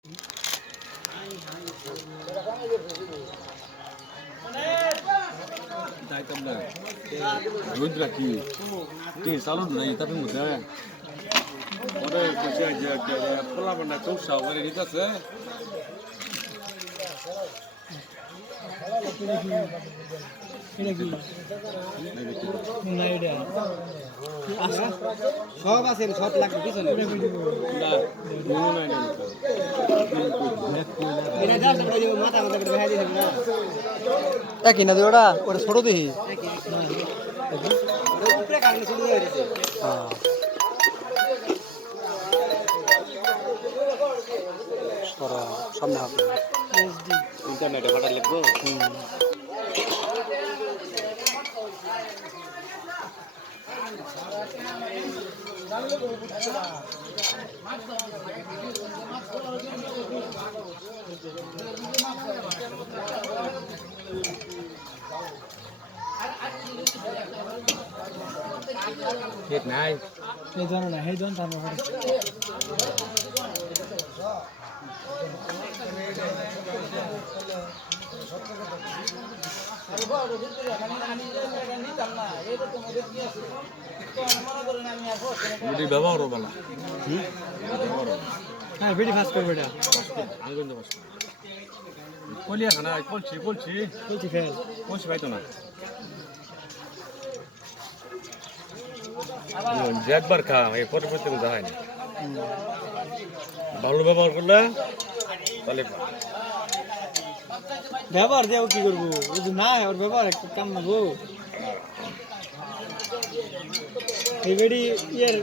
Item na. Doon lagi. Ini salon na tapi muda. Ada kerja aja kayak pola mana tuh sahur ini tak sih? সব আছে সব লাগবে কিছু না এটা জাস্ট করে দিব মাথা মাথা করে ভাই দিছেন না একই না ওটা ওটা ছোট দেখি উপরে কারণে ছোট হয়ে গেছে সামনে হাতে ইন্টারনেটে ভাড়া লিখবো Hết này. এই জন না এই জন তার মধ্যে Mudi bawa orang bala. হ্যাঁ ভিডিও ফাস্ট করবে এটা Anggun tu pas. Kuliah kana, polisi. বলছি fail Polisi baik tu na. একবার খা এই পরবর্তী যায় না ভালো ব্যবহার করলে তাহলে ব্যবহার দেও কি করবো যদি না ওর ব্যবহার একটু কাম নেবো এই বেডি ইয়ার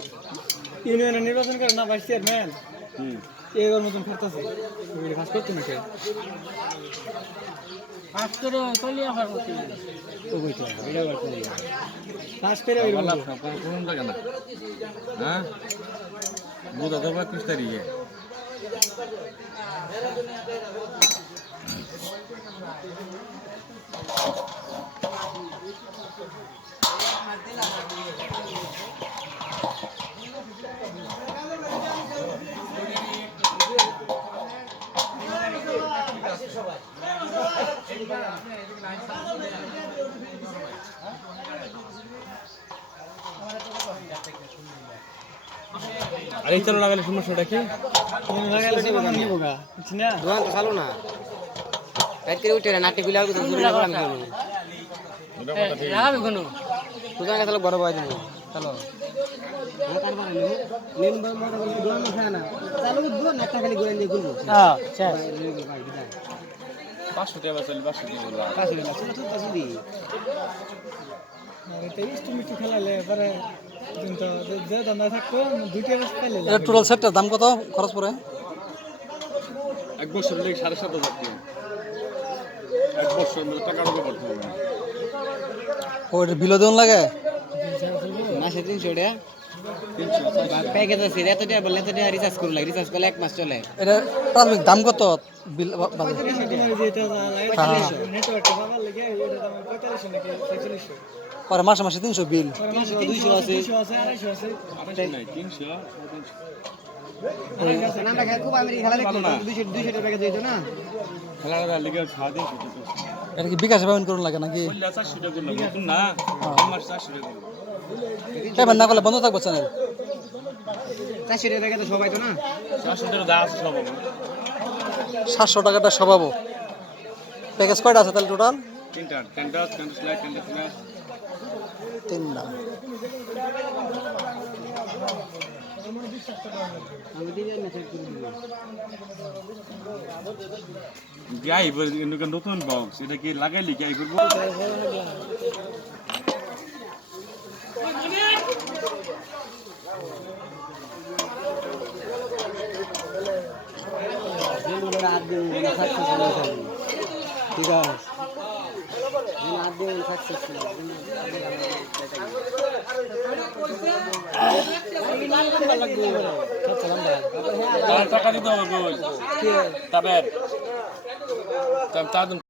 ইউনিয়নের নির্বাচন করে না ভাইস চেয়ারম্যান এবার মতন খাটতেছে বেডি ফাস্ট করতে মিশে ফাস্ট করে কলিয়া ফারমতি ও কইতো এটা করতে ফাস্ট করে ওই বলা কোন লাগে না হ্যাঁ বুঝা তো 25 তারিখে আর এই চালু লাগালে সমস্যাটা কি লাগাইলে কি বাগান নিব গা বুঝছিনা দোকান তো চালু না রাত করে উঠে নাটে গুলা তো শুরু না আমি লাগাবি কোন দোকান চালু বড় বয় দিন চলো হ্যাঁ কার মানে নিন বড় বড় দোকান না খানা চালু দোকান নাটটা খালি গোড়া দিয়ে গুলবো হ্যাঁ স্যার 500 টাকা চল 500 টাকা বলবা পাঁচ মিনিট তো শুধু আরে তেই তুমি কি খেলালে পরে কিন্তু যে দানা থাকতো দুইটা বাস পাইলে এটা টোটাল সেটটার দাম কত খরচ পড়ে এক বছর লাগে 7,500 টাকা এক বছর মধ্যে টাকা টাকা করতে হবে ও এটা বিলও দেন লাগে মাসে 300 টাকা প্যাকেজ আছে এত টাকা বললে তো টাকা রিচার্জ করলে রিচার্জ করলে এক মাস চলে এটা প্রাথমিক দাম কত বিল বাদে যেটা নেটওয়ার্কে বাবার লাগে এটা দাম 45 নাকি 46 পরে মাসে মাসে 300 বিল 200 আছে 200 আছে 250 আছে নাই 300 আমরা খুব আমেরিকা খেলা দেখতাম 200 টাকা প্যাকেজ হইতো না খেলাটা লিগে 6,000 এটা কি বিকাশে পেমেন্ট করুন লাগে নাকি বললে 400 টাকা করলাম নতুন না আমার 400 টাকা পেমেন্ট না করলে বন্ধ থাকবে চ্যানেল 400 টাকা প্যাকেজ তো সবাই তো না 400 টাকা দাম আছে সব আমার 700 টাকাটা সবাবো প্যাকেজ কয়টা আছে তাহলে টোটাল তিনটা স্লাইড তিন না আমি দিই না চেক করে দিব গাই নতুন বক্স এটা কি লাগাইলি গাই করব ঠিক আছে রাত দিয়ে সাকসেসফুল টাকা দিতে হবে তবে